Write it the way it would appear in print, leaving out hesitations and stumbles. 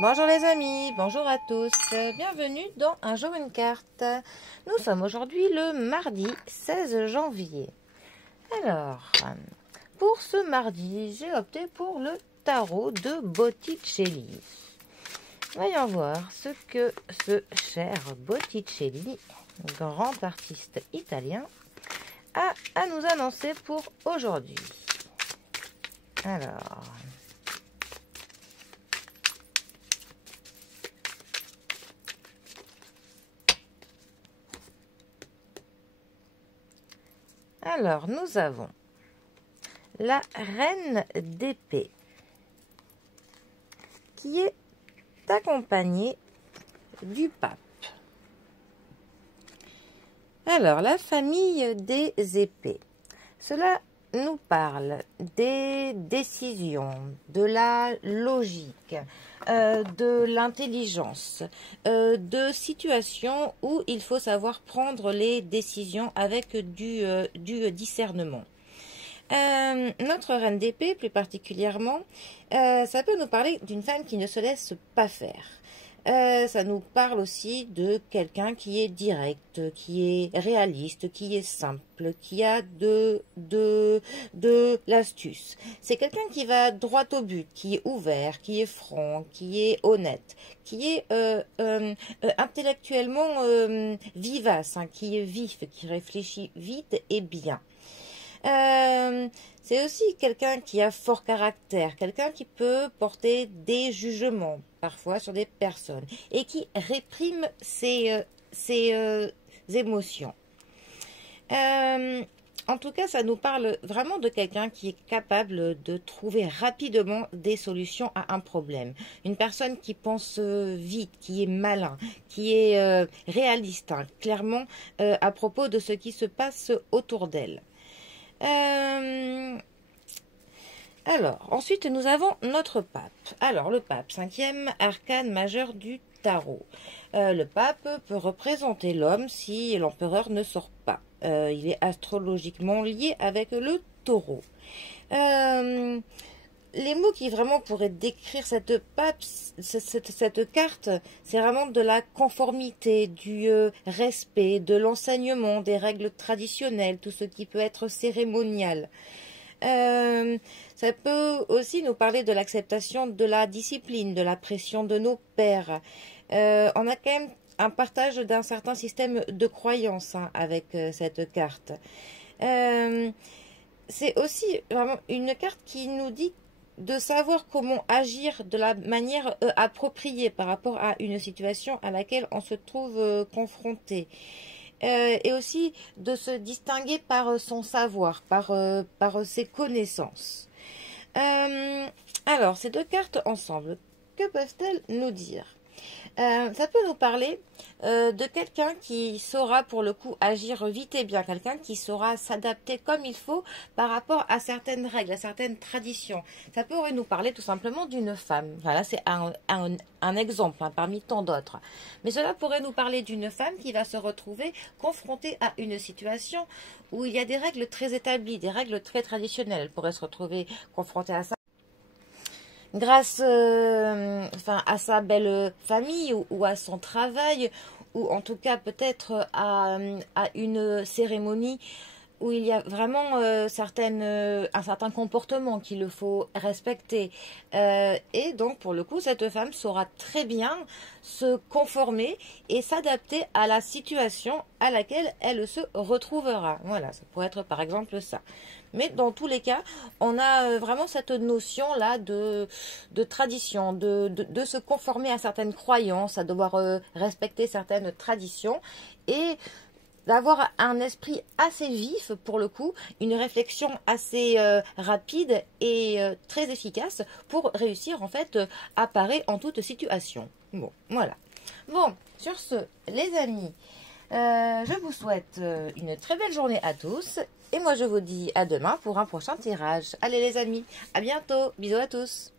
Bonjour les amis, bonjour à tous, bienvenue dans Un jour une carte. Nous sommes aujourd'hui le mardi 16 janvier. Alors, pour ce mardi, j'ai opté pour le tarot de Botticelli. Voyons voir ce que ce cher Botticelli, grand artiste italien, a à nous annoncer pour aujourd'hui. Alors, nous avons la reine d'épée qui est accompagnée du pape. Alors, la famille des épées. Cela nous parle des décisions, de la logique, de l'intelligence, de situations où il faut savoir prendre les décisions avec du discernement. Notre reine d'épée, plus particulièrement, ça peut nous parler d'une femme qui ne se laisse pas faire. Ça nous parle aussi de quelqu'un qui est direct, qui est réaliste, qui est simple, qui a de l'astuce. C'est quelqu'un qui va droit au but, qui est ouvert, qui est franc, qui est honnête, qui est intellectuellement vivace, hein, qui est vif, qui réfléchit vite et bien. C'est aussi quelqu'un qui a fort caractère, quelqu'un qui peut porter des jugements, parfois sur des personnes, et qui réprime ses émotions. En tout cas, ça nous parle vraiment de quelqu'un qui est capable de trouver rapidement des solutions à un problème. Une personne qui pense vite, qui est malin, qui est réaliste, hein, clairement, à propos de ce qui se passe autour d'elle. Alors, ensuite, nous avons notre pape. Alors, le pape, 5e arcane majeur du tarot. Le pape peut représenter l'homme si l'empereur ne sort pas. Il est astrologiquement lié avec le taureau. Les mots qui vraiment pourraient décrire cette pape, cette carte, c'est vraiment de la conformité, du respect, de l'enseignement, des règles traditionnelles, tout ce qui peut être cérémonial. Ça peut aussi nous parler de l'acceptation de la discipline, de la pression de nos pères. On a quand même un partage d'un certain système de croyances, hein, avec cette carte. C'est aussi vraiment une carte qui nous dit de savoir comment agir de la manière appropriée par rapport à une situation à laquelle on se trouve confronté. Et aussi de se distinguer par son savoir, par ses connaissances. Alors, ces deux cartes ensemble, que peuvent-elles nous dire? Ça peut nous parler de quelqu'un qui saura pour le coup agir vite et bien, quelqu'un qui saura s'adapter comme il faut par rapport à certaines règles, à certaines traditions. Ça pourrait nous parler tout simplement d'une femme. Voilà, c'est un exemple, hein, parmi tant d'autres. Mais cela pourrait nous parler d'une femme qui va se retrouver confrontée à une situation où il y a des règles très établies, des règles très traditionnelles. Elle pourrait se retrouver confrontée à ça grâce à sa belle famille ou à son travail, ou en tout cas peut-être à une cérémonie où il y a vraiment un certain comportement qu'il faut respecter. Et donc, pour le coup, cette femme saura très bien se conformer et s'adapter à la situation à laquelle elle se retrouvera. Voilà, ça pourrait être par exemple ça. Mais dans tous les cas, on a vraiment cette notion-là de tradition, de se conformer à certaines croyances, à devoir respecter certaines traditions et d'avoir un esprit assez vif pour le coup, une réflexion assez rapide et très efficace pour réussir en fait à parer en toute situation. Bon, voilà. Bon, sur ce, les amis, je vous souhaite une très belle journée à tous et moi je vous dis à demain pour un prochain tirage. Allez les amis, à bientôt, bisous à tous.